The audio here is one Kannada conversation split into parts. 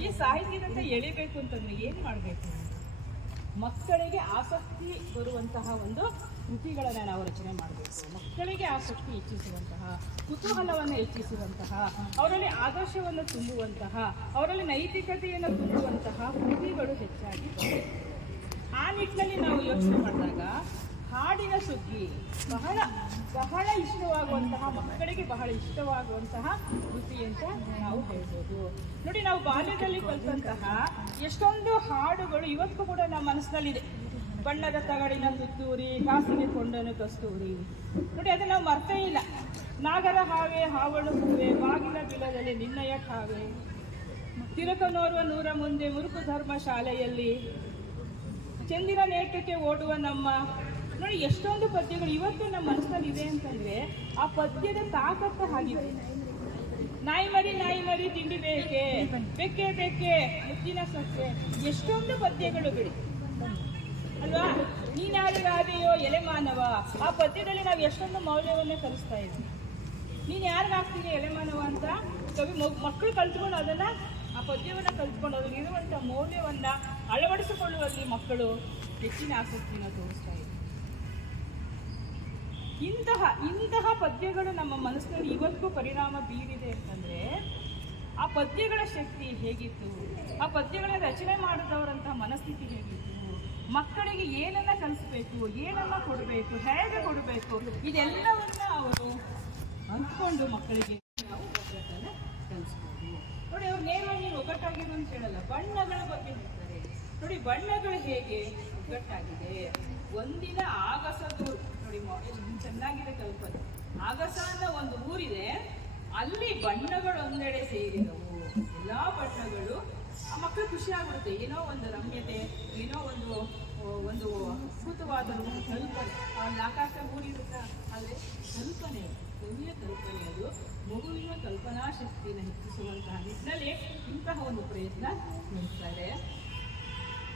ಈ ಸಾಹಿತ್ಯದಂತ ಎಳಿಬೇಕು ಅಂತಂದ್ರೆ ಏನು ಮಾಡಬೇಕು ಮಕ್ಕಳಿಗೆ ಆಸಕ್ತಿ ಬರುವಂತಹ ಒಂದು ಕೃತಿಗಳನ್ನು ನಾವು ರಚನೆ ಮಾಡಬೇಕು. ಮಕ್ಕಳಿಗೆ ಆಸಕ್ತಿ ಹೆಚ್ಚಿಸುವಂತಹ, ಕುತೂಹಲವನ್ನು ಹೆಚ್ಚಿಸುವಂತಹ, ಅವರಲ್ಲಿ ಆದರ್ಶವನ್ನು ತುಂಬುವಂತಹ, ಅವರಲ್ಲಿ ನೈತಿಕತೆಯನ್ನು ತುಂಬುವಂತಹ ಕೃತಿಗಳು ಹೆಚ್ಚಾಗಿ ಆ ನಿಟ್ಟಿನಲ್ಲಿ ನಾವು ಯೋಚನೆ ಮಾಡಿದಾಗ ಹಾಡಿನ ಸುದ್ದಿ. ಬಹಳ ಬಹಳ ಇಷ್ಟವಾಗುವಂತಹ, ಮಕ್ಕಳಿಗೆ ಬಹಳ ಇಷ್ಟವಾಗುವಂತಹ ಕೃತಿ ಅಂತ ನಾವು ಹೇಳ್ಬೋದು. ನೋಡಿ, ನಾವು ಬಾಲ್ಯದಲ್ಲಿ ಕಲಿತಂತಹ ಎಷ್ಟೊಂದು ಹಾಡುಗಳು ಇವತ್ತು ಕೂಡ ನಮ್ಮ ಮನಸ್ಸಿನಲ್ಲಿದೆ. ಬಣ್ಣದ ತಗಡಿನ ತುತ್ತೂರಿ, ಕಾಸಿಗೆ ಕೊಂಡನು ಕಸ್ತೂರಿ. ನೋಡಿ, ಅದನ್ನ ನಾವು ಮರ್ತೇ ಇಲ್ಲ. ನಾಗರ ಹಾವೆ, ಹಾವಳು ಹೂವೆ ಬಾಗಿಲ ಬಿಲದಲ್ಲಿ ನಿನ್ನಯ ಠಾವೆ ತಿರುಕನೋರ್ವ ನೂರ ಮುಂದೆ ಮುರುಕು ಧರ್ಮ ಶಾಲೆಯಲ್ಲಿ. ಚಂದಿರ ನೇಟಕ್ಕೆ ಓಡುವ ನಮ್ಮ ನೋಡಿ ಎಷ್ಟೊಂದು ಪದ್ಯಗಳು ಇವತ್ತು ನಮ್ಮ ಮನಸ್ಸಲ್ಲಿ ಇದೆ ಅಂತಂದ್ರೆ ಆ ಪದ್ಯದ ತಾಕತ್ತು ಆಗಿದೆ ನಾಯಿ ಮರಿ ನಾಯಿ ಮರಿ, ತಿಂಡಿ ಬೇಕೆ? ಬೆಕ್ಕೆ ಬೆಕ್ಕೆ ಮುತ್ತಿನ ಸಸ್ಯೆ ಎಷ್ಟೊಂದು ಪದ್ಯಗಳು ಬಿಡಿ. ಅಲ್ವಾ? ನೀನಾರು ರಾಧೆಯೋ ಎಲೆ ಮಾನವ. ಆ ಪದ್ಯದಲ್ಲಿ ನಾವು ಎಷ್ಟೊಂದು ಮೌಲ್ಯವನ್ನು ಕಲಿಸ್ತಾ ಇದ್ವಿ ನೀನು ಹಾಕ್ತೀನಿ ಎಲೆ ಮಾನವ ಅಂತ? ಕವಿ ಮಕ್ಕಳು ಕಲ್ತ್ಕೊಂಡು ಅದನ್ನ ಆ ಪದ್ಯವನ್ನು ಕಲ್ತ್ಕೊಂಡು ಅದ್ರಲ್ಲಿ ಇರುವಂಥ ಮೌಲ್ಯವನ್ನ ಅಳವಡಿಸಿಕೊಳ್ಳುವಲ್ಲಿ ಮಕ್ಕಳು ಹೆಚ್ಚಿನ ಆಸಕ್ತಿಯನ್ನು ತೋರಿಸ್ತಾ ಇದ್ದಾರೆ. ಇಂತಹ ಇಂತಹ ಪದ್ಯಗಳು ನಮ್ಮ ಮನಸ್ಸಿನಲ್ಲಿ ಇವತ್ತಿಗೂ ಪರಿಣಾಮ ಬೀರಿದೆ ಅಂತಂದರೆ, ಆ ಪದ್ಯಗಳ ಶಕ್ತಿ ಹೇಗಿತ್ತು? ಆ ಪದ್ಯಗಳ ರಚನೆ ಮಾಡಿದವರಂತಹ ಮನಸ್ಥಿತಿ ಹೇಗಿತ್ತು? ಮಕ್ಕಳಿಗೆ ಏನನ್ನ ಕಲಿಸ್ಬೇಕು, ಏನನ್ನ ಕೊಡಬೇಕು, ಹೇಗೆ ಕೊಡಬೇಕು, ಇದೆಲ್ಲವನ್ನ ಅವರು ಅಂದ್ಕೊಂಡು ಮಕ್ಕಳಿಗೆ ನಾವು ಕಲಿಸ್ಬೋದು. ನೋಡಿ, ಅವ್ರು ನೇರವಾಗಿ ನೀವು ಒಗ್ಗಟ್ಟಾಗಿರು ಅಂತ ಹೇಳಲ್ಲ, ಬಣ್ಣಗಳ ಬಗ್ಗೆ ನೋಡಿ, ಬಣ್ಣಗಳು ಹೇಗೆ ಒಗ್ಗಟ್ಟಾಗಿದೆ? ಒಂದಿನ ಆಗಸದು ನೋಡಿ ಚೆನ್ನಾಗಿದೆ ಕಲ್ಪನೆ. ಆಗಸ ಅಂತ ಒಂದು ಊರಿದೆ, ಅಲ್ಲಿ ಬಣ್ಣಗಳು ಒಂದೆಡೆ ಸೇರಿದವು. ಎಲ್ಲಾ ಬಣ್ಣಗಳು, ಆ ಮಕ್ಕಳು ಖುಷಿ ಆಗ್ಬಿಡುತ್ತೆ. ಏನೋ ಒಂದು ರಮ್ಯತೆ, ಏನೋ ಒಂದು ಒಂದು ಅದ್ಭುತವಾದ ಒಂದು ಕಲ್ಪನೆ. ಒಂದು ಆಕಾಶ ಊರಿರುತ್ತ ಆದರೆ ಕಲ್ಪನೆ ಕವಿಯ ಕಲ್ಪನೆ ಅದು. ಮಗುವಿನ ಕಲ್ಪನಾ ಶಕ್ತಿಯನ್ನು ಹೆಚ್ಚಿಸುವಂತಹ ನಿಟ್ಟಿನಲ್ಲಿ ಇಂತಹ ಒಂದು ಪ್ರಯತ್ನ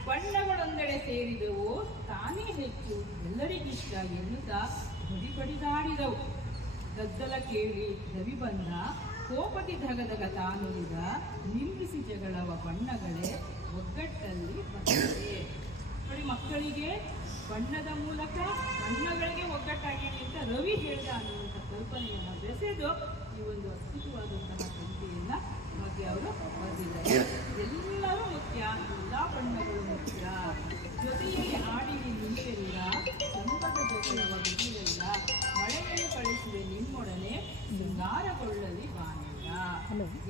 ಬಣ್ಣಗಳೊಂದೆಡೆ ಸೇರಿದವು, ತಾನೇ ಹೆಚ್ಚು, ಎಲ್ಲರಿಗಿಷ್ಟ ಎನ್ನುತ್ತಾ ಬಡಿಬಡಿದಾಡಿದವು ಗದ್ದಲ ಕೇಳಿ ರವಿ ಬಂದ ಕೋಪತಿ ಧಗಧಗ ತಾನುರಿದ, ನಿಲ್ಲಿಸಿ ಜಗಳವ ಬಣ್ಣಗಳೇ ಒಗ್ಗಟ್ಟಲ್ಲಿ ಬಂದಿದೆ ನೋಡಿ ಮಕ್ಕಳಿಗೆ, ಬಣ್ಣದ ಮೂಲಕ ಬಣ್ಣಗಳಿಗೆ ಒಗ್ಗಟ್ಟಾಗಿದೆ ಅಂತ ರವಿ ಹೇಳಿದ ಅನ್ನುವಂಥ ಕಲ್ಪನೆಯನ್ನು ಬೆಸೆದು ಈ ಒಂದು ಅದ್ಭುತವಾದಂತಹ ಕಲ್ಪೆಯನ್ನು ಬಗ್ಗೆ ಅವರು ಬರೆದಿದ್ದಾರೆ.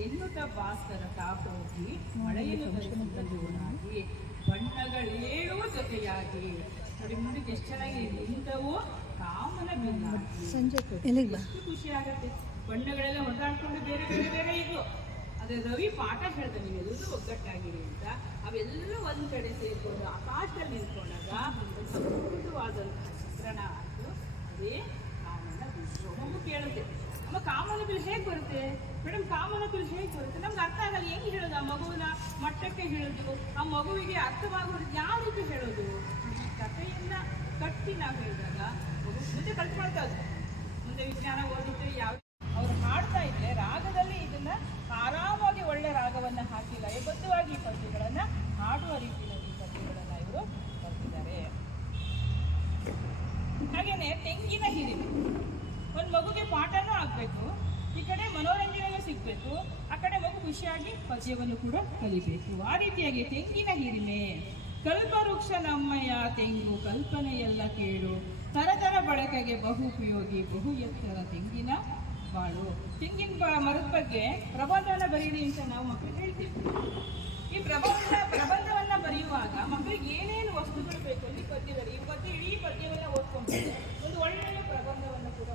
ಎನ್ನುತ್ತ ಭಾಸ್ಕರ ತಾಪೋಗಿ ಮಳೆಯನ್ನು ಬಣ್ಣಗಳೇಳುವ ಬಣ್ಣಗಳೇಳು ಜೊತೆಯಾಗಿ. ನೋಡಿ ಮುಂದಕ್ಕೆ ಎಷ್ಟು ಚೆನ್ನಾಗಿದೆ. ನಿಂತವು ಕಾಮನ ಬಿಲ್ಲಾಗಿ ಎಲ್ಲಿಗೆ ಎಷ್ಟು ಖುಷಿ ಆಗತ್ತೆ. ಬಣ್ಣಗಳೆಲ್ಲ ಹೊಂದಾಡ್ಕೊಂಡು ಬೇರೆ ಬೇರೆ ಬೇರೆ ಇದು. ಅದೇ ರವಿ ಪಾಠ ಹೇಳ್ದ ನೀವೆಲ್ಲರೂ ಒಗ್ಗಟ್ಟಾಗಿರಿ ಅಂತ. ಅವೆಲ್ಲರೂ ಒಂದ್ ಕಡೆ ಸೇರಿಕೊಂಡು ಆಕಾಶದಲ್ಲಿ ನಿಂತ್ಕೊಂಡಾಗ ಒಂದು ಅದ್ಭುತವಾದಂತಹ ಚಿತ್ರಣ ಆಯ್ತು. ಅದೇ ಕಾಮನ ಬಿಲ್ಲು ಕೇಳುತ್ತೆ. ಅಮ್ಮ, ಕಾಮನ ಹೇಗೆ ಬರುತ್ತೆ? ಮೇಡಮ್ ಕಾಮನ ಬಿಲ್ ಹೇಗೆ ಬರುತ್ತೆ? ನಮ್ಗೆ ಅರ್ಥ ಆಗಲ್ಲ, ಹೆಂಗೆ ಹೇಳೋದು ಆ ಮಗುವಿನ ಮಟ್ಟಕ್ಕೆ ಹೇಳೋದು, ಆ ಮಗುವಿಗೆ ಅರ್ಥವಾಗೋದು ಯಾವ ರೀತಿ ಹೇಳೋದು? ಈ ಕಥೆಯನ್ನ ಕಟ್ಟಿ ನಾವು ಹೇಳಿದಾಗ ಮಗು ಮುಂದೆ ಕಲ್ತ್ಕೊಳ್ತಾ. ಮುಂದೆ ವಿಜ್ಞಾನ ಓದಿದ್ರೆ ಯಾವ ಅವ್ರು ಹಾಡ್ತಾ ಇದ್ರೆ ರಾಗದಲ್ಲಿ ಇದನ್ನ ಆರಾಮಾಗಿ ಒಳ್ಳೆ ರಾಗವನ್ನ ಹಾಕಿ ಲಯಬದ್ಧವಾಗಿ ಈ ಪದ್ಯಗಳನ್ನ ಹಾಡುವ ರೀತಿಯಲ್ಲಿ ಈ ಪದ್ಯಗಳನ್ನ ಇವರು ಬರ್ತಿದ್ದಾರೆ ಹಾಗೇನೆ ತೆಂಗಿನ ಹಿರಿಮೆ. ಒಂದು ಮಗುಗೆ ಪಾಠನೂ ಆಗಬೇಕು, ಈ ಕಡೆ ಮನೋರಂಜನೆಯೂ ಸಿಗಬೇಕು, ಆ ಕಡೆ ಮಗು ಖುಷಿಯಾಗಿ ಪದ್ಯವನ್ನು ಕೂಡ ಕಲಿಬೇಕು. ಆ ರೀತಿಯಾಗಿ ತೆಂಗಿನ ಹಿರಿಮೆ. ಕಲ್ಪವೃಕ್ಷ ನಮ್ಮಯ್ಯ, ತೆಂಗು ಕಲ್ಪನೆಯೆಲ್ಲ ಕೇಳು. ತರತರ ಬಳಕೆಗೆ ಬಹು ಉಪಯೋಗಿ, ಬಹು ಎತ್ತರ ತೆಂಗಿನ ಬಾಳು. ತೆಂಗಿನ ಮರದ ಬಗ್ಗೆ ಪ್ರಬಂಧನ ಬರೀರಿ ಅಂತ ನಾವು ಮಕ್ಕಳಿಗೆ ಹೇಳ್ತೀವಿ. ಈ ಪ್ರಬಂಧ, ಪ್ರಬಂಧವನ್ನ ಬರೆಯುವಾಗ ಮಕ್ಕಳಿಗೆ ಏನೇನು ವಸ್ತುಗಳು ಬೇಕು? ಈ ಪದ್ಯದಲ್ಲಿ ಈ ಪದ್ಯ, ಇಡೀ ಪದ್ಯವನ್ನ ಓದ್ಕೊಂಡು ಒಂದು ಒಳ್ಳೆಯ ಪ್ರಬಂಧವನ್ನು ಕೂಡ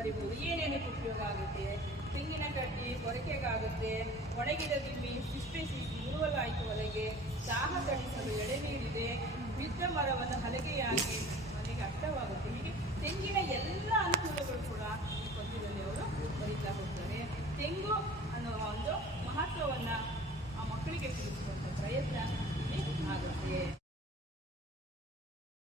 ಮಗು ಬರಿಬೋದು ಏನೇನಕ್ಕೆ ಉಪಯೋಗ ಆಗುತ್ತೆ? ತೆಂಗಿನ ಕಡ್ಡಿ ಕೊರಕೆಗಾಗುತ್ತೆ ಒಣಗಿದ ದಿಮ್ಮಿ ಸೀಗಿ ಮುರುವಲಾಯಿತು ಒಳಗೆ ದಾಹ ಎಡೆ ಎಳೆನೀರಿದೆ ಬಿದ್ದ ಮರವನ್ನು ಹಲಗೆಯಾಗಿ ಮನೆಗೆ ಅರ್ಥವಾಗುತ್ತೆ. ಹೀಗೆ ತೆಂಗಿನ ಎಲ್ಲ